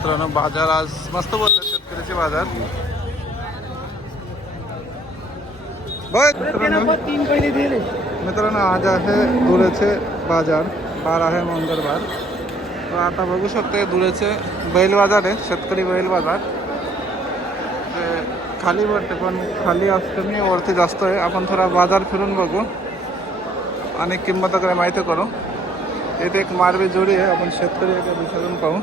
मित्रांनो बाजार आज मस्त बोलले शेतकऱ्याचे बाजार. मित्रांनो मित्रांनो आज आहे धुळेचे बाजार. बार आहे मंगळवार. तर आता बघू शकते धुळेचे बैल बाजार आहे शेतकरी बैल बाजार. ते खाली वाटते पण खाली असतं कमी वरती जास्त आहे. आपण थोडा बाजार फिरून बघू. आणि किंमत वगैरे माहिती करू. येथे एक मारवी जोडी आहे आपण शेतकरी एका दिवसातून पाहू.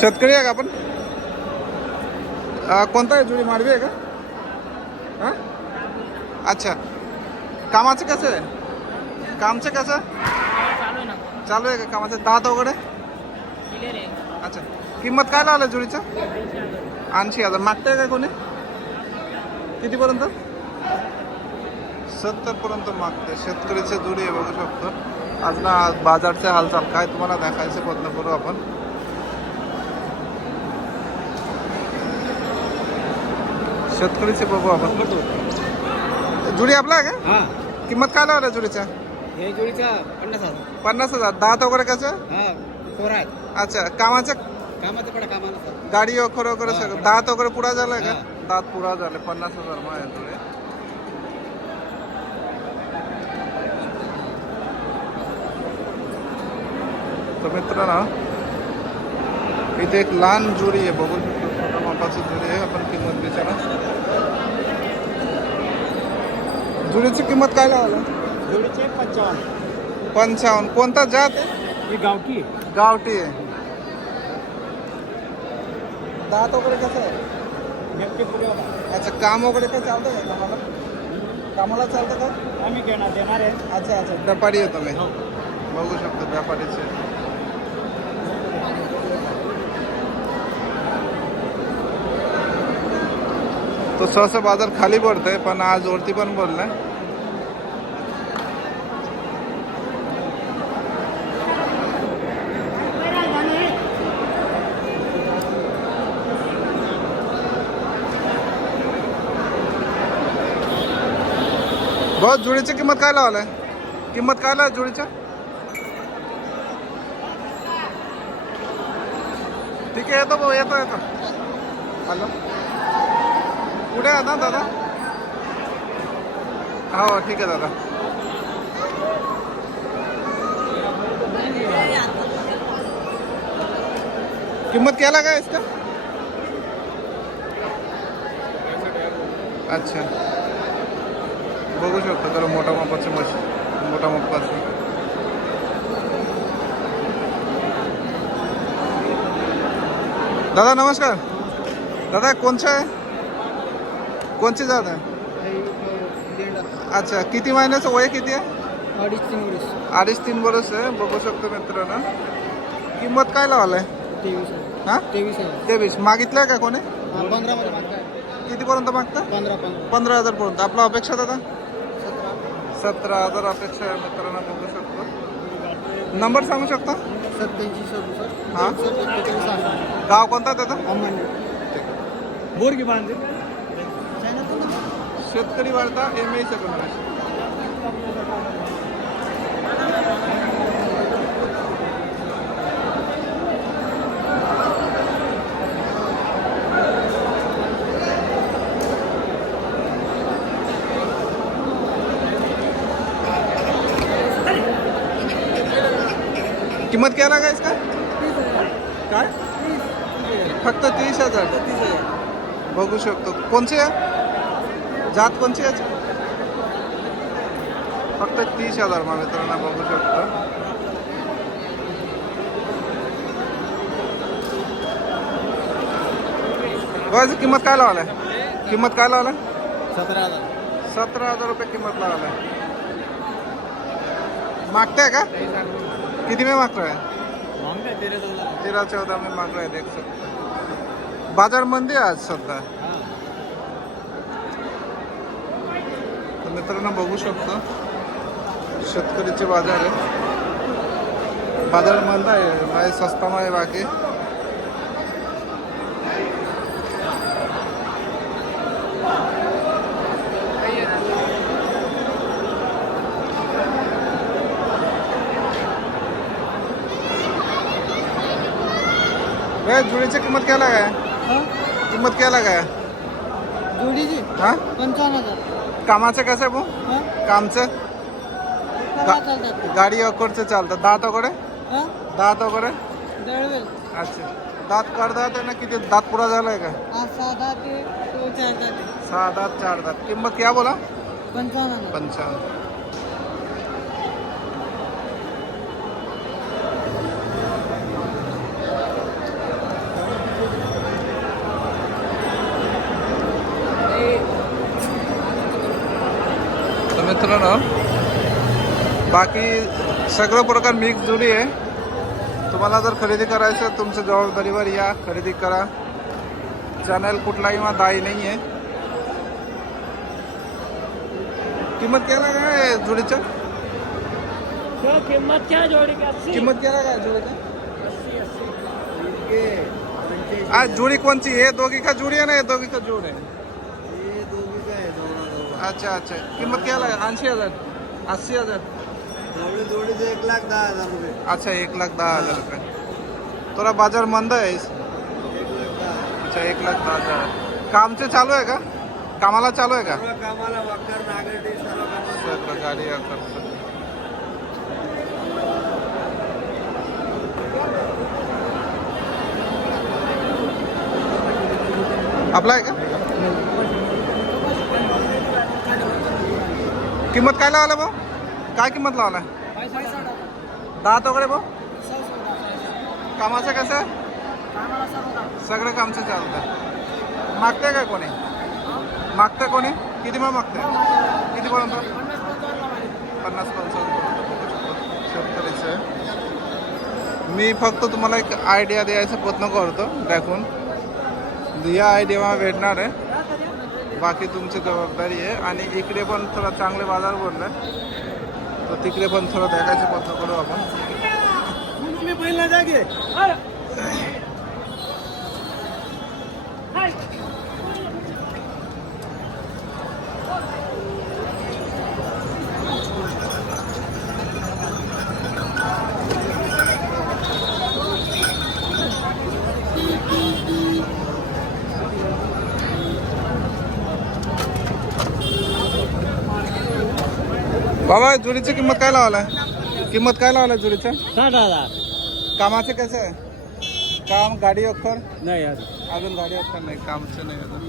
शेतकरी आहे का आपण? कोणता आहे जोडी मारवी आहे का? हां? अच्छा. कामाचं कसं आहे? कामचं कसं? चालू ना चालू आहे का कामाचं? दात वगैरे? अच्छा. किंमत काय लावलं जुडीचं ऐंशी हजार. मागताय का कोणी? कितीपर्यंत? सत्तरपर्यंत मागते शेतकरीचे जुडी आहे बघू शकतो. आज ना बाजारचे हालचाल काय तुम्हाला दाखवायचं प्रयत्न करू आपण. शेतकरीचे बघू आपण. जुडी आपला का? हा. किंमत काय जुडीच्या? हे जोडीचा पन्नास हजार. पन्नास हजार. दात वगैरे कसं? हा आहेत. अच्छा कामाचं? कामाचं पडा कामाला सर गाडी वगैरे वगैरे. सगळं. दात वगैरे पुरा झालाय का? हा. दात पुरा झाले. पन्नास हजार माझ्या थोडे तर मित्रांनो इथे एक लहान जुडी आहे बघू मापाची जुडी आहे आपण किंमत विचारा. जुडीची किंमत काय लावला जोडीचे पंचावन्न. पंचावन्न. कोणता जात? आहे ही गावठी आहे. गावठी आहे. दात वगैरे कसं आहे अच्छा काम वगैरे काय चालतं का कामाला? कामाला चालतं का? आम्ही घेणार देणार आहे. अच्छा अच्छा. व्यापारी आहे तुम्ही. हो. बघू शकतो व्यापारीचे. तो सहसा बाज़ार खाली पडतोय पण आज वरती पण बोललाय बस जुडीची किंमत लावलाय किंमत काय लाव जुडीच्या ठीक आहे येतो भाऊ येतो येतो हॅलो। कुठे ना दादा। हो ठीक आहे दादा। किंमत काय इसका? अच्छा। बघू शकतो त्याला मोठा मापाची मशीन मोठा मापाचं दादा, नमस्कार। दादा कोणचं आहे कोणची जात आहे? अच्छा किती महिन्याचं वय किती आहे? अडीच तीन वर्ष अडीच तीन वर्ष आहे बघू शकतो मित्रांनो. किंमत काय लावलाय? तेवीस हां? तेवीस. आहे तेवीस मागितलं का कोणी? पंधरा कितीपर्यंत मागता पंधरा पंधरा हजारपर्यंत. हजार पर्यंत आपला अपेक्षा दादा? सतरा सतरा हजार अपेक्षा आहे मित्रांनो बघू शकतो. नंबर सांगू शकता? सत्याऐंशी सदुसष्ट हां? गाव कोणता त्याचा? बोरगी बांधली? शेतकरी वार्ता एम ए सेकंडरी किंमत क्या लागा इसका काय? फक्त तीस हजार. बघू शकतो. कोणची? आहे जात कोणची आहे? फक्त तीस हज़ार मा मित्रांनो बघू शकतो. बघायची किंमत काय लावलाय किंमत काय लावलाय सतरा हज़ार. सतरा हज़ार रुपये किंमत लावलाय मागताय का? किती मी मागतोय? तेरा चौदा. मी मागतोय देख सकतो बाज़ार मंदी आज सध्या. मित्रांना बघू शकतो. शेतकरीचे बाजार आहे बाजार मंद आहे. माझे स्वस्तामध्ये बाकी. जुडीची किंमत काय? लागाय किंमत काय? लागाय जुडीची हा? पंचावन्न हजार. कामाचं कसं आहे भाऊ? कामचं? गाडी अकोडचं चालतं. दात वगैरे? हा? दात वगैरे? दळवेल अच्छा. दात कर दात आहे ना किती? दात पुरा झालाय का? सहा दात चार दात. किंमत क्या बोला? पंचावन्न. पंचावन्न. मित्रांनो बाकी सगळं प्रकार मिक्स जुडी आहे. तुम्हाला जर खरेदी करायचं तुमच्या जबाबदारीवर या खरेदी करा. चॅनल कुठलाही मा दाई नाही आहे. किंमत क्या लगा है जोडीच्या किंमत क्या जोडी किंमत क्या लगा है जोडीच्या आज जोडी कोणची? हे दोघी का जोडी आहे ना? दोघी का जोड आहे. अच्छा अच्छा. किंमत क्या लगा ऐंशी हजार. अस्सी हजार. जोडीचं एक लाख दहा हजार रुपये. अच्छा एक लाख दहा हजार रुपये. थोडा बाजार मंद आहे. अच्छा एक लाख दहा हजार. कामचे चालू आहे का? कामाला चालू आहे का? कामाला वाकर नागरटी सर्व कामाला सर्व गाडी करतो आपला आहे का? किंमत काय लावला भाऊ? काय किंमत लावला? दहा वगैरे भाऊ? कामाचं कसं? सगळं कामचं चालतं. मागते काय कोणी? मागतं कोणी? किती मग मागते किती पर्यंत? पन्नास पंचावन्न. आहे. मी फक्त तुम्हाला एक आयडिया द्यायचा प्रयत्न करतो दाखवून. या आयडिया भेटणार आहे. बाकी तुमची जबाबदारी आहे. आणि इकडे पण थोडा चांगले बाजार भरले. तर तिकडे पण थोडं द्यायचा प्रयत्न करू आपण. बाबा जुडीची किंमत काय लावलाय किंमत काय लावलाय जुडीच्या साठ हजार. कामाचे कसं? आहे काम गाडी अख्खर? नाही यार अजून गाडी अख्खर नाही कामचं नाही अजून.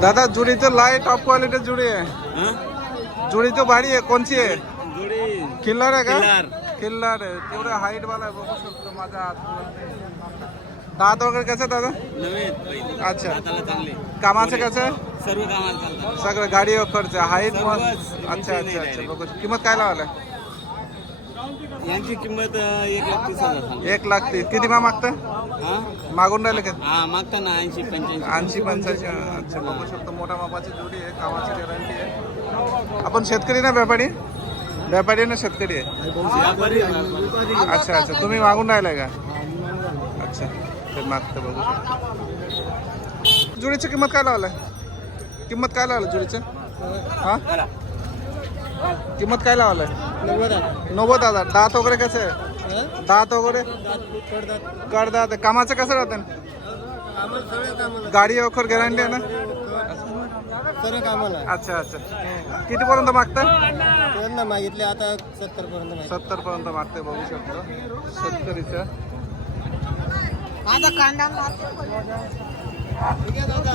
दादा जुडीचं लाय टॉप क्वालिटी जुडी आहे. जुडीचं भारी आहे कोणची आहे? जोडी. किल्लार आहे का? किल्लार. किल्लार आहे. तेवढं हाईट वाला बघू शकतो माझा हात दात वगैरे कसं दादा? नवीन अच्छा. कामाचं कसं सर्व कामाला सगळं गाडी खर्च हाईट मग अच्छा अच्छा अच्छा. बघू. किंमत काय लावलाय यांची किंमत एक लाख तीस हजार सांग एक लाख तीस. किती मा मागतं? मागून राहिले का? हा मागताना ऐंशी पंच्याऐंशी. ऐंशी पंच्याऐंशी. अच्छा बघू शकतो. मोठ्या मापाची जोडी आहे. कामाची गॅरंटी आहे. आपण शेतकरी ना व्यापारी? व्यापारी ना शेतकरी आहे. अच्छा अच्छा. तुम्ही मागून राहिलाय का? अच्छा. तर मागतं बघू. शकतो जुडीची किंमत काय लावलाय? किंमत काय लावलं जुडीचं? हा? किंमत काय लावलाय? नव्वद हजार. नव्वद दात वगैरे कसं आहे दात वगैरे? दात करदात कामाचं कसं राहतं? गाडी वखर गॅरंटी आहे ना? अच्छा अच्छा. कितीपर्यंत मागतं? त्यांना मागितले आता सत्तर पर्यंत मागितले. सत्तर पर्यंत मागते बघू शकतो. शेतकरीचं. माझा कांदा ठीक आहे दादा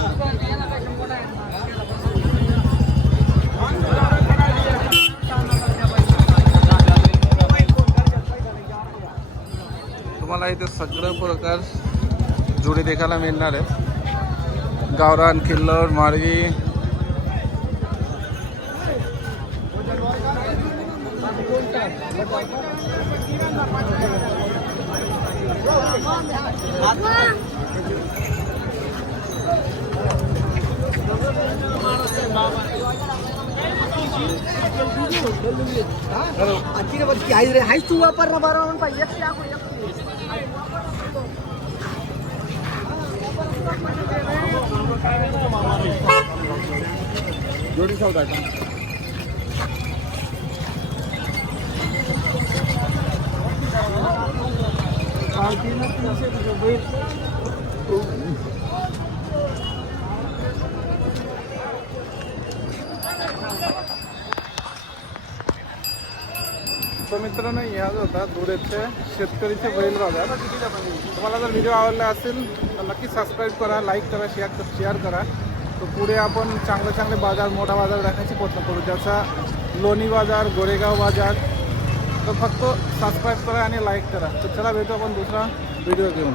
तुम्हाला इथे सगळं प्रकार जोडी देखायला मिळणार आहेत. गावरान किल्लर माळवी हाय तू वापर ना बरोबर पाहिजे जोडी सौदा आहे तो मित्रांनो याच होता धुळ्याचे शेतकरीचे बैल बाजार. तुम्हाला जर व्हिडिओ आवडला असेल तर नक्की सबस्क्राईब करा लाईक करा शेअर शेअर करा. तर पुढे आपण चांगले चांगले बाजार मोठा बाजार राखण्याची प्रयत्न करू. ज्याचा लोणी बाजार गोरेगाव बाजार तर फक्त सबस्क्राईब करा आणि लाईक करा. तर चला भेटू आपण दुसरा व्हिडिओ घेऊन.